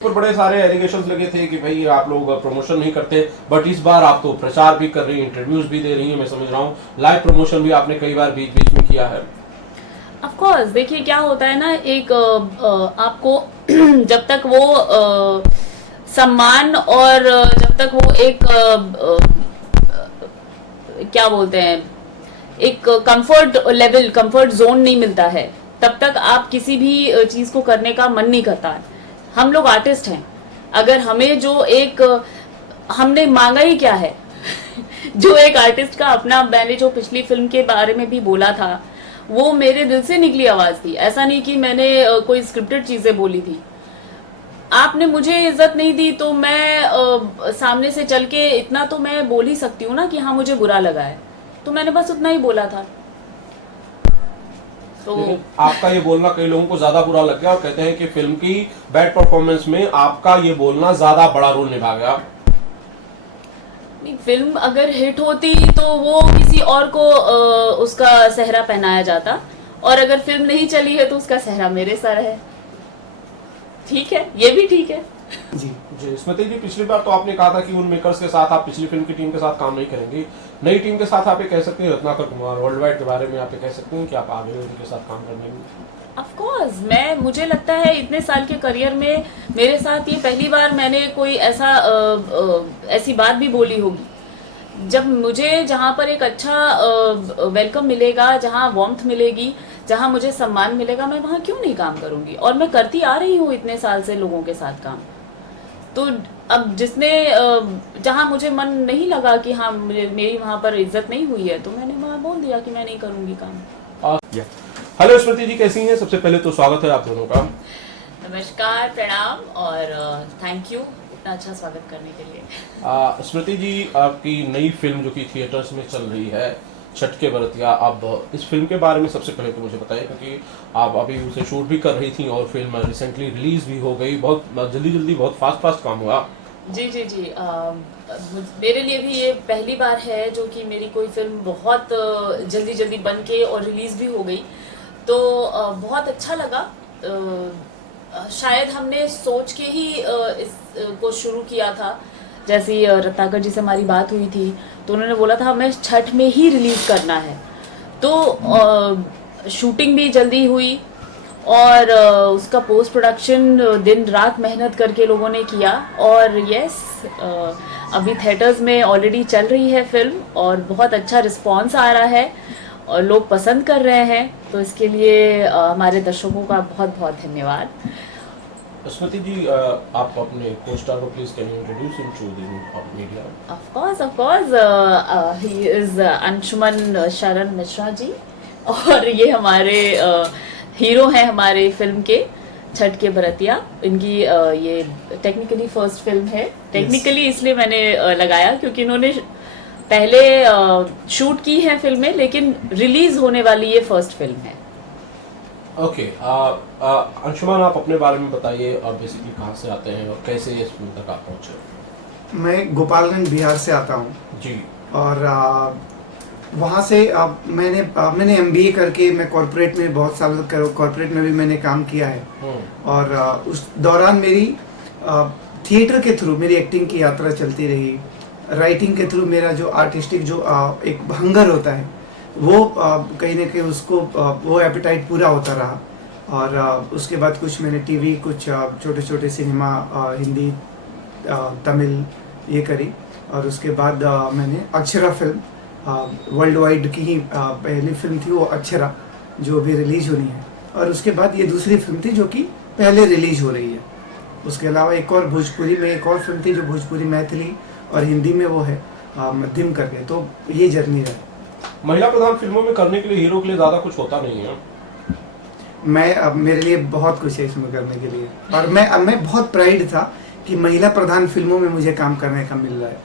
पर बड़े सारे एलिगेशंस लगे थे कि भाई आप लोग प्रमोशन नहीं करते, बट इस बार आप तो प्रचार भी कर रही हैं, इंटरव्यूज भी दे रही हैं। मैं समझ रहा हूँ लाइव प्रमोशन भी आपने कई बार बीच बीच में किया है। ऑफ कोर्स देखिए क्या होता है ना, एक आपको जब तक वो सम्मान और जब तक वो एक क्या बोलते हैं, एक कंफर्ट लेवल, कंफर्ट जोन नहीं मिलता है, तब तक आप किसी भी चीज को करने का मन नहीं करता है। हम लोग आर्टिस्ट हैं, अगर हमें जो एक हमने मांगा ही क्या है जो एक आर्टिस्ट का अपना, मैंने जो पिछली फिल्म के बारे में भी बोला था, वो मेरे दिल से निकली आवाज थी। ऐसा नहीं कि मैंने कोई स्क्रिप्टेड चीजें बोली थी। आपने मुझे इज्जत नहीं दी तो मैं सामने से चल के इतना तो मैं बोल ही सकती हूँ ना कि हाँ मुझे बुरा लगा है, तो मैंने बस उतना ही बोला था। तो लेकिन आपका ये बोलना कई लोगों को ज्यादा बुरा लग गया और कहते हैं कि फिल्म की बैड परफॉर्मेंस में आपका ये बोलना ज्यादा बड़ा रोल निभा गया। नहीं, फिल्म अगर हिट होती तो वो किसी और को उसका सेहरा पहनाया जाता, और अगर फिल्म नहीं चली है तो उसका सेहरा मेरे सर है। ठीक है, ये भी ठीक है। जी जी स्मृति जी, पिछली बार तो आपने कहा था कि उन मेकर्स के साथ आप पिछली फिल्म की टीम के साथ काम नहीं करेंगे। नई टीम के साथ आप ये कह सकते हैं, रत्नाकर कुमार वर्ल्ड वाइड के बारे में आप ये कह सकते हैं कि आप आगे उनके साथ काम करने में। ऑफ कोर्स, मुझे लगता है इतने साल के करियर में मेरे साथ ये पहली बार मैंने कोई ऐसी बात भी बोली होगी। जब मुझे जहाँ पर एक अच्छा वेलकम मिलेगा, जहाँ वार्मथ मिलेगी, जहाँ मुझे सम्मान मिलेगा, मैं वहाँ क्यों नहीं काम करूंगी। और मैं करती आ रही हूँ इतने साल से लोगों के साथ काम। तो अब जिसने जहाँ मुझे मन नहीं लगा कि हाँ मेरी वहाँ पर इज्जत नहीं हुई है, तो मैंने वहाँ बोल दिया कि मैं नहीं करूंगी काम। हेलो स्मृति जी, कैसी हैं? सबसे पहले तो स्वागत है आप दोनों का। नमस्कार, प्रणाम, और थैंक यू इतना अच्छा स्वागत करने के लिए। स्मृति जी, आपकी नई फिल्म जो कि थिएटर्स में चल रही है, छठ के बरतिया, अब इस फिल्म के बारे में सबसे पहले तो मुझे बताइए, क्योंकि आप अभी उसे शूट भी कर रही थी और फिल्म रिसेंटली रिलीज भी हो गई, बहुत जल्दी जल्दी बहुत फास्ट काम हुआ। जी जी जी, मेरे लिए भी ये पहली बार है जो कि मेरी कोई फिल्म बहुत जल्दी जल्दी बन के और रिलीज भी हो गई, तो बहुत अच्छा लगा। शायद हमने सोच के ही इस को शुरू किया था। जैसे रत्नाकर जी से हमारी बात हुई थी तो उन्होंने बोला था हमें छठ में ही रिलीज करना है, तो शूटिंग भी जल्दी हुई और उसका पोस्ट प्रोडक्शन दिन रात मेहनत करके लोगों ने किया। और यस, अभी थिएटर्स में ऑलरेडी चल रही है फिल्म और बहुत अच्छा रिस्पांस आ रहा है और लोग पसंद कर रहे हैं, तो इसके लिए हमारे दर्शकों का बहुत बहुत धन्यवाद। स्मृति जी, आप अपने को स्टार को please can you introduce him to the media? Of course, he is Anshuman Sharan Mishra जी, और ये हमारे हीरो हैं हमारे फिल्म के, छठ के बरतिया। इनकी ये टेक्निकली फर्स्ट फिल्म है। टेक्निकली इसलिए मैंने लगाया क्योंकि इन्होंने पहले शूट की है फिल्में, लेकिन रिलीज होने वाली ये फर्स्ट फिल्म है। ओके, अंशुमान, आप अपने बारे में बताइए, आप बेसिकली कहाँ से आते हैं और कैसे इस फिल्म तक आप पहुँचे? मैं गोपालगंज बिहार से आता हूँ जी। और वहाँ से मैंने एमबीए करके मैं कॉर्पोरेट में बहुत साल कॉर्पोरेट में भी मैंने काम किया है। और उस दौरान मेरी थिएटर के थ्रू मेरी एक्टिंग की यात्रा चलती रही। राइटिंग के थ्रू मेरा जो आर्टिस्टिक जो एक हंगर होता है वो कहीं ना कहीं उसको वो एपेटाइट पूरा होता रहा। और उसके बाद कुछ मैंने टीवी, कुछ छोटे छोटे सिनेमा, हिंदी, तमिल ये करी। और उसके बाद मैंने अक्षरा फिल्म, वर्ल्ड वाइड की ही पहली फिल्म थी वो अक्षरा, जो भी रिलीज होनी है। और उसके बाद ये दूसरी फिल्म थी जो कि पहले रिलीज हो रही है। उसके अलावा एक और भोजपुरी में एक और फिल्म थी जो भोजपुरी, मैथिली और हिंदी में वो है मध्यम करके। तो ये जर्नी है। महिला प्रधान फिल्मों में करने के लिए हीरो के लिए ज्यादा कुछ होता नहीं है। अब मेरे लिए बहुत कुछ है इसमें करने के लिए, और मैं बहुत प्राइड था कि महिला प्रधान फिल्मों में मुझे काम करने का मिल रहा है।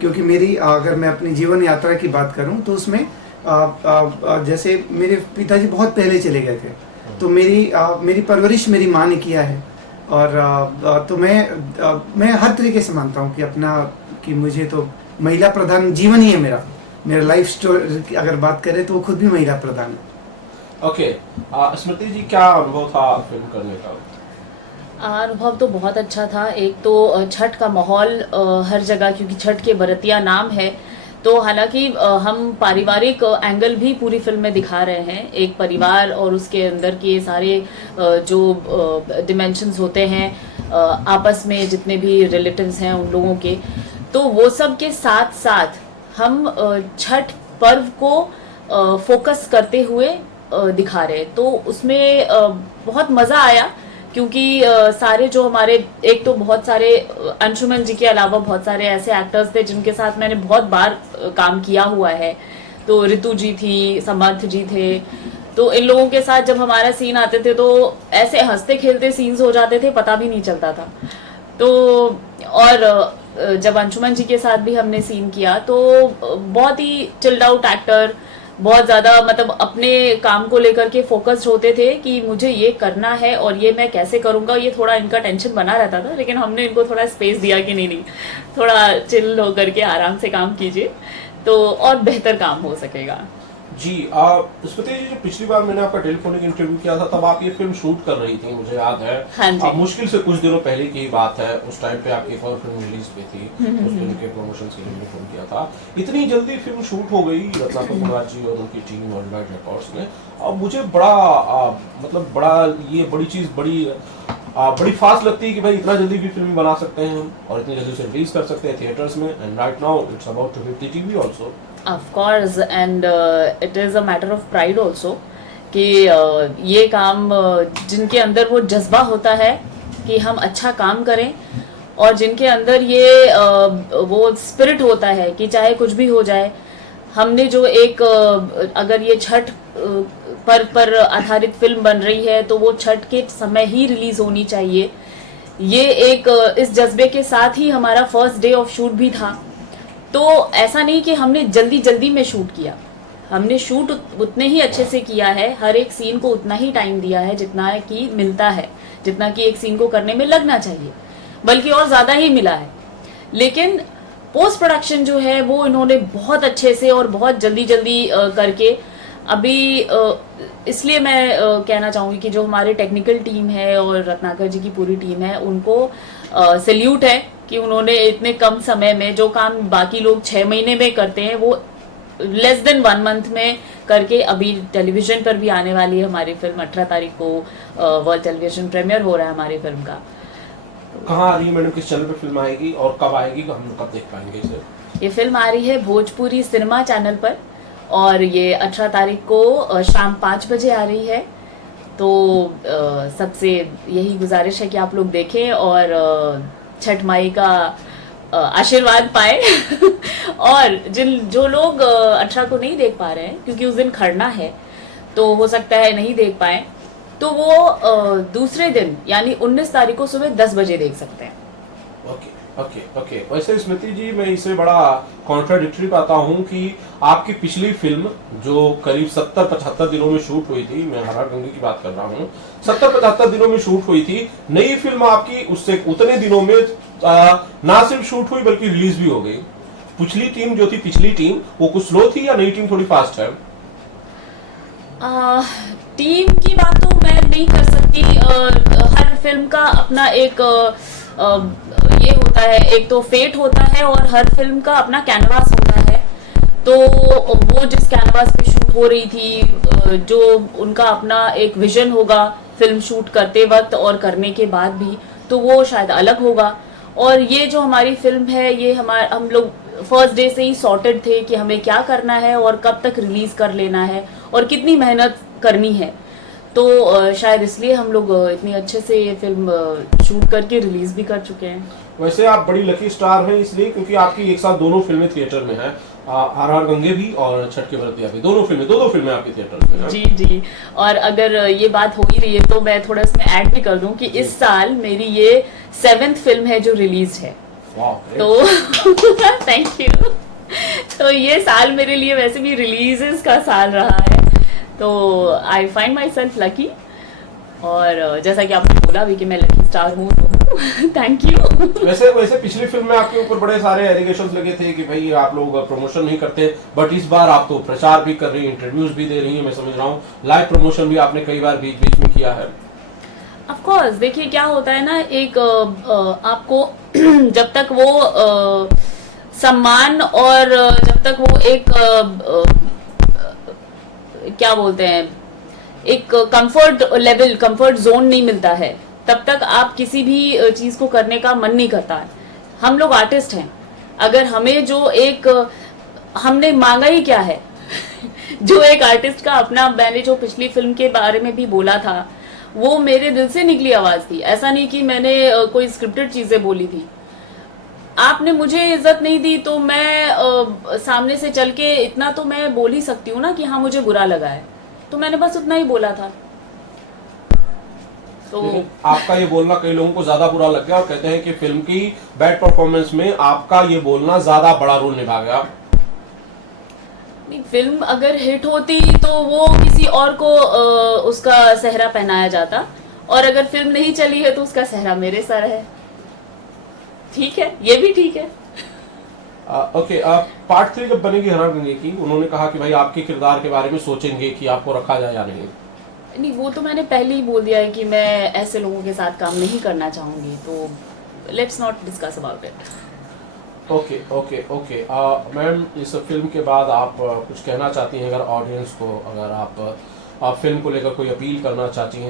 क्योंकि मेरी, अगर मैं अपनी जीवन यात्रा की बात करूं तो उसमें जैसे मेरे पिताजी बहुत पहले चले गए थे, तो मेरी परवरिश मेरी माँ ने किया है। और तो मैं हर तरीके से मानता हूँ कि मुझे तो महिला प्रधान जीवन ही है मेरा लाइफ स्टोरी अगर बात करें तो वो खुद भी महिला प्रधान है। ओके, स्मृति जी, क्या अनुभव था फिल्म करने का? अनुभव तो बहुत अच्छा था। एक तो छठ का माहौल हर जगह, क्योंकि छठ के बरतिया नाम है, तो हालांकि हम पारिवारिक एंगल भी पूरी फिल्म में दिखा रहे हैं। एक परिवार और उसके अंदर के सारे जो डिमेंशंस होते हैं, आपस में जितने भी रिलेटिव्स हैं उन लोगों के, तो वो सब के साथ साथ हम छठ पर्व को फोकस करते हुए दिखा रहे हैं। तो उसमें बहुत मज़ा आया, क्योंकि सारे जो हमारे, एक तो बहुत सारे अंशुमन जी के अलावा बहुत सारे ऐसे एक्टर्स थे जिनके साथ मैंने बहुत बार काम किया हुआ है। तो ऋतु जी थी, समर्थ जी थे, तो इन लोगों के साथ जब हमारा सीन आते थे तो ऐसे हंसते खेलते सीन्स हो जाते थे, पता भी नहीं चलता था। तो और जब अंशुमन जी के साथ भी हमने सीन किया तो बहुत ही चिल्ड आउट एक्टर, बहुत ज़्यादा मतलब अपने काम को लेकर के फोकस्ड होते थे कि मुझे ये करना है और ये मैं कैसे करूँगा, ये थोड़ा इनका टेंशन बना रहता था। लेकिन हमने इनको थोड़ा स्पेस दिया कि नहीं, थोड़ा चिल होकर के आराम से काम कीजिए, तो और बेहतर काम हो सकेगा। जी स्मृति जी, जो पिछली बार मैंने आपका टेलीफोनिक इंटरव्यू किया था तब आप ये फिल्म शूट कर रही थी, मुझे याद है। हाँ जी। मुश्किल से कुछ दिनों पहले की बात है, उस टाइम पे आपकी एक और फिल्म रिलीज हुई थी, उस फिल्म के प्रमोशन के लिए फोन किया था। इतनी जल्दी फिल्म शूट हो गई रत्नाकर कुमार जी और उनकी टीम वर्ल्ड वाइड रिकॉर्ड्स में, और मुझे बड़ा मतलब बड़ा ये बड़ी चीज बड़ी फास्ट लगती है कि भाई इतना जल्दी भी फिल्म बना सकते हैं हम और इतनी जल्दी से रिलीज कर सकते हैं थिएटर्स में। And right now it's about to hit the TV also. Of course, and it is a matter of pride also कि ये काम जिनके अंदर वो जज्बा होता है कि हम अच्छा काम करें, और जिनके अंदर ये वो स्पिरिट होता है कि चाहे कुछ भी हो जाए, हमने जो एक अगर ये छठ पर्व पर आधारित फिल्म बन रही है तो वो छठ के समय ही रिलीज होनी चाहिए। ये एक इस जज्बे के साथ ही हमारा फर्स्ट डे ऑफ शूट भी था। तो ऐसा नहीं कि हमने जल्दी जल्दी में शूट किया, हमने शूट उतने ही अच्छे से किया है, हर एक सीन को उतना ही टाइम दिया है जितना कि मिलता है, जितना कि एक सीन को करने में लगना चाहिए, बल्कि और ज़्यादा ही मिला है। लेकिन पोस्ट प्रोडक्शन जो है वो इन्होंने बहुत अच्छे से और बहुत जल्दी जल्दी करके अभी इसलिए मैं कहना चाहूँगी कि जो हमारे टेक्निकल टीम है और रत्नाकर जी की पूरी टीम है, उनको सैल्यूट है कि उन्होंने इतने कम समय में जो काम बाकी लोग 6 महीने में करते हैं वो लेस देन 1 मंथ में करके अभी टेलीविजन पर भी आने वाली है हमारी फिल्म। 18 तारीख को वर्ल्ड टेलीविजन प्रीमियर हो रहा है हमारी फिल्म का। कहाँ आ रही है मैडम, किस चैनल पे फिल्म आएगी और कब आएगी, हम कब देख पाएंगे इसे? ये फिल्म आ रही है भोजपुरी सिनेमा चैनल पर, और ये 18 तारीख को शाम 5 बजे आ रही है। तो सबसे यही गुजारिश है कि आप लोग देखें और छठ माई का आशीर्वाद पाए और जो लोग 18 को नहीं देख पा रहे हैं, क्योंकि उस दिन खरना है तो हो सकता है नहीं देख पाए, तो वो दूसरे दिन यानी 19 तारीख को सुबह 10 बजे देख सकते हैं। ओके। वैसे स्मृति जी, मैं इसे बड़ा कॉन्ट्राडिक्टरी पाता हूँ कि आपकी पिछली फिल्म जो करीब 70-75 दिनों में शूट हुई थी, मैं हर गंगे की बात कर रहा हूँ, 70-75 दिनों में शूट हुई थी, नई फिल्म आपकी उससे उतने दिनों में ना सिर्फ शूट हुई बल्कि रिलीज भी हो गई। पिछली टीम जो थी, पिछली टीम वो कुछ स्लो थी या नई टीम थोड़ी फास्ट है? टीम की बात तो मैं नहीं कर सकती। हर फिल्म का अपना एक ये होता है, एक तो फेट होता है और हर फिल्म का अपना कैनवास होता है। तो वो जिस कैनवास पे शूट हो रही थी, जो उनका अपना एक विजन होगा फिल्म शूट करते वक्त और करने के बाद भी, तो वो शायद अलग होगा। और ये जो हमारी फिल्म है, ये हम लोग फर्स्ट डे से ही सॉर्टेड थे कि हमें क्या करना है और कब तक रिलीज कर लेना है और कितनी मेहनत करनी है। तो शायद इसलिए हम लोग इतनी अच्छे से ये फिल्म शूट करके रिलीज भी कर चुके हैं। वैसे आप बड़ी लकी स्टार हैं इसलिए क्योंकि आपकी एक साथ दोनों फिल्में थिएटर में हैं, हर हर गंगे भी और छठ के बरतिया भी, दो फिल्में आपकी थिएटर में हैं। जी। और अगर ये बात हो ही रही है तो मैं थोड़ा इसमें ऐड भी कर दूं कि इस साल मेरी ये 7th फिल्म है जो रिलीज है। तो थैंक यू। तो ये साल मेरे लिए वैसे भी रिलीजेस का साल रहा है, तो I find my self lucky. और जैसा कि आपने बोला भी कि मैं लकी स्टार हूँ, तो थैंक यू। वैसे पिछली फिल्म में आपके ऊपर बड़े सारे एलिगेशंस लगे थे कि भाई आप लोग प्रमोशन नहीं करते, बट इस बार आप तो प्रचार भी कर रही हैं, इंटरव्यूज भी दे रही हैं, मैं समझ रहा हूँ लाइव प्रमोशन भी आपने कई बार बीच बीच में किया है। ऑफ कोर्स देखिए क्या होता है ना, एक आपको जब तक वो सम्मान और जब तक वो एक क्या बोलते हैं, एक कंफर्ट लेवल, कंफर्ट जोन नहीं मिलता है, तब तक आप किसी भी चीज को करने का मन नहीं करता है। हम लोग आर्टिस्ट हैं, अगर हमें जो एक हमने मांगा ही क्या है जो एक आर्टिस्ट का अपना, मैंने जो पिछली फिल्म के बारे में भी बोला था, वो मेरे दिल से निकली आवाज थी। ऐसा नहीं कि मैंने कोई स्क्रिप्टेड चीजें बोली थी। आपने मुझे इज्जत नहीं दी तो मैं सामने से चल के इतना तो मैं बोल ही सकती हूँ ना कि हाँ मुझे बुरा लगा है, तो मैंने बस उतना ही बोला था। तो लेकिन आपका ये बोलना कई लोगों को ज्यादा बुरा लग गया और कहते हैं कि फिल्म की बैड परफॉर्मेंस में आपका ये बोलना ज्यादा बड़ा रोल निभा गया। नहीं, फिल्म अगर हिट होती तो वो किसी और को उसका सेहरा पहनाया जाता, और अगर फिल्म नहीं चली है तो उसका सेहरा मेरे सर है। ठीक है, ये भी ठीक है। ओके, पार्ट 3 जब बनेगी हरा गंगे की, उन्होंने कहा कि भाई आपके किरदार के बारे में सोचेंगे कि आपको रखा जाए या नहीं। नहीं, वो तो मैंने पहले ही बोल दिया है कि मैं ऐसे लोगों के साथ काम नहीं करना चाहूंगी, तो let's not discuss about it. Okay okay okay, ma'am इस फिल्म के बाद आप कुछ कहना चाहती हैं अगर ऑडियंस को, अगर आप फिल्म को लेकर कोई अपील करना चाहती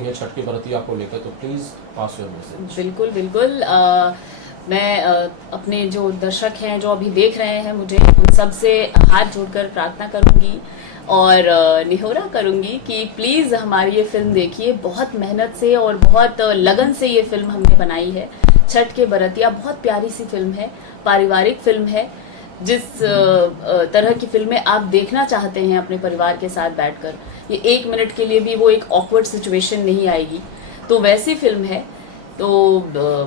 हैं छठ की बरतिया को लेकर, तो प्लीज पास योर मैसेज। बिल्कुल बिल्कुल। मैं अपने जो दर्शक हैं जो अभी देख रहे हैं मुझे, उन सब से हाथ जोड़कर प्रार्थना करूंगी और निहोरा करूंगी कि प्लीज़ हमारी ये फिल्म देखिए। बहुत मेहनत से और बहुत लगन से ये फिल्म हमने बनाई है। छठ के बरतिया बहुत प्यारी सी फिल्म है, पारिवारिक फिल्म है। जिस तरह की फिल्में आप देखना चाहते हैं अपने परिवार के साथ बैठकर, ये 1 मिनट के लिए भी वो एक ऑकवर्ड सिचुएशन नहीं आएगी, तो वैसी फिल्म है। तो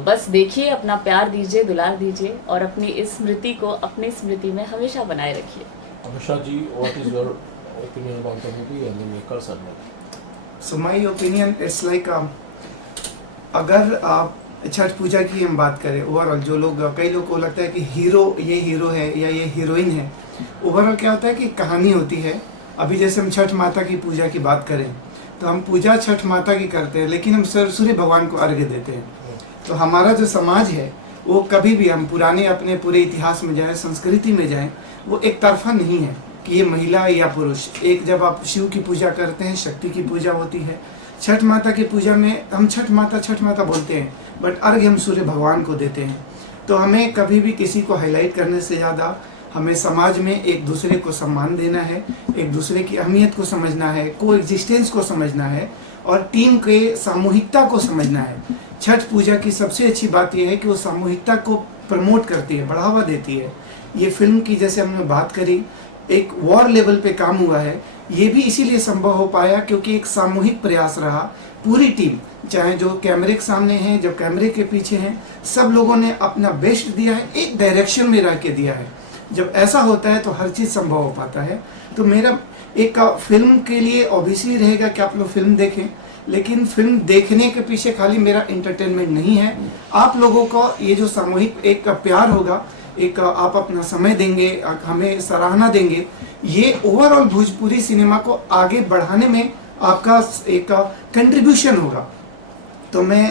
बस देखिए, अपना प्यार दीजिए, दुलार दीजिए और अपनी इस स्मृति को अपनी स्मृति में हमेशा बनाए रखिए। Abhisha ji, what is your opinion about the movie and the makers and so my opinion it's like, अगर आप छठ पूजा की हम बात करें ओवरऑल, जो लोग, कई लोग को लगता है कि ये हीरो है या ये हीरोइन है। ओवरऑल क्या होता है कि कहानी होती है। अभी जैसे हम छठ माता की पूजा की बात करें तो हम पूजा छठ माता की करते हैं, लेकिन हम सूर्य भगवान को अर्घ्य देते हैं। तो हमारा जो समाज है वो कभी भी, हम पुराने अपने पूरे इतिहास में जाएं, संस्कृति में जाएं, वो एक तरफा नहीं है कि ये महिला या पुरुष। एक जब आप शिव की पूजा करते हैं, शक्ति की पूजा होती है। छठ माता की पूजा में हम छठ माता बोलते हैं, बट अर्घ्य हम सूर्य भगवान को देते हैं। तो हमें कभी भी किसी को हाईलाइट करने से ज़्यादा हमें समाज में एक दूसरे को सम्मान देना है, एक दूसरे की अहमियत को समझना है, को एग्जिस्टेंस को समझना है और टीम के सामूहिकता को समझना है। छठ पूजा की सबसे अच्छी बात यह है कि वो सामूहिकता को प्रमोट करती है, बढ़ावा देती है। ये फिल्म की जैसे हमने बात करी, एक वॉर लेवल पे काम हुआ है। ये भी इसीलिए संभव हो पाया क्योंकि एक सामूहिक प्रयास रहा। पूरी टीम, चाहे जो कैमरे के सामने हैं, जो कैमरे के पीछे हैं, सब लोगों ने अपना बेस्ट दिया है, एक डायरेक्शन में रह के दिया है। जब ऐसा होता है तो हर चीज़ संभव हो पाता है। तो मेरा एक फिल्म के लिए ऑब्वियसली रहेगा कि आप लोग फिल्म देखें, लेकिन फिल्म देखने के पीछे खाली मेरा एंटरटेनमेंट नहीं है। आप लोगों का ये जो सामूहिक एक प्यार होगा, एक आप अपना समय देंगे, हमें सराहना देंगे, ये ओवरऑल भोजपुरी सिनेमा को आगे बढ़ाने में आपका एक कंट्रीब्यूशन होगा। तो मैं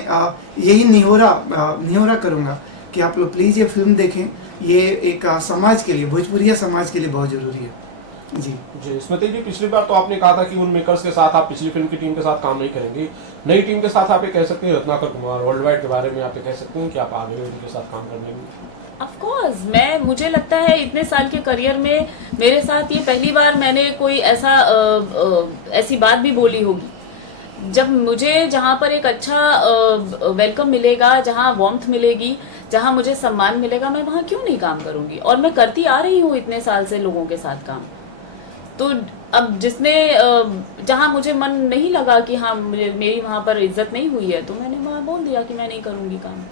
यही निहोरा करूँगा कि आप लोग प्लीज़ ये फिल्म देखें। ये एक समाज के लिए, भोजपुरिया समाज के लिए बहुत ज़रूरी है। जी स्मृति जी, पिछली बार तो आपने कहा था कि उन मेकर्स के साथ आप पिछली फिल्म की टीम के साथ काम नहीं करेंगे। नई टीम के साथ आप ये कह सकते हैं, रत्नाकर कुमार वर्ल्ड वाइड के बारे में आप ये कह सकते हैं कि आप आगे उनके साथ काम करने में? ऑफ कोर्स, मुझे लगता है इतने साल के करियर में मेरे साथ ये पहली बार मैंने कोई ऐसी बात भी बोली होगी। जब मुझे जहाँ पर एक अच्छा वेलकम मिलेगा, जहाँ वार्मथ मिलेगी, जहाँ मुझे सम्मान मिलेगा, मैं वहाँ क्यों नहीं काम करूँगी। और मैं करती आ रही हूँ इतने साल से लोगों के साथ काम। तो अब जिसने जहाँ मुझे मन नहीं लगा कि हाँ मेरी वहाँ पर इज्जत नहीं हुई है, तो मैंने वहाँ बोल दिया कि मैं नहीं करूँगी काम।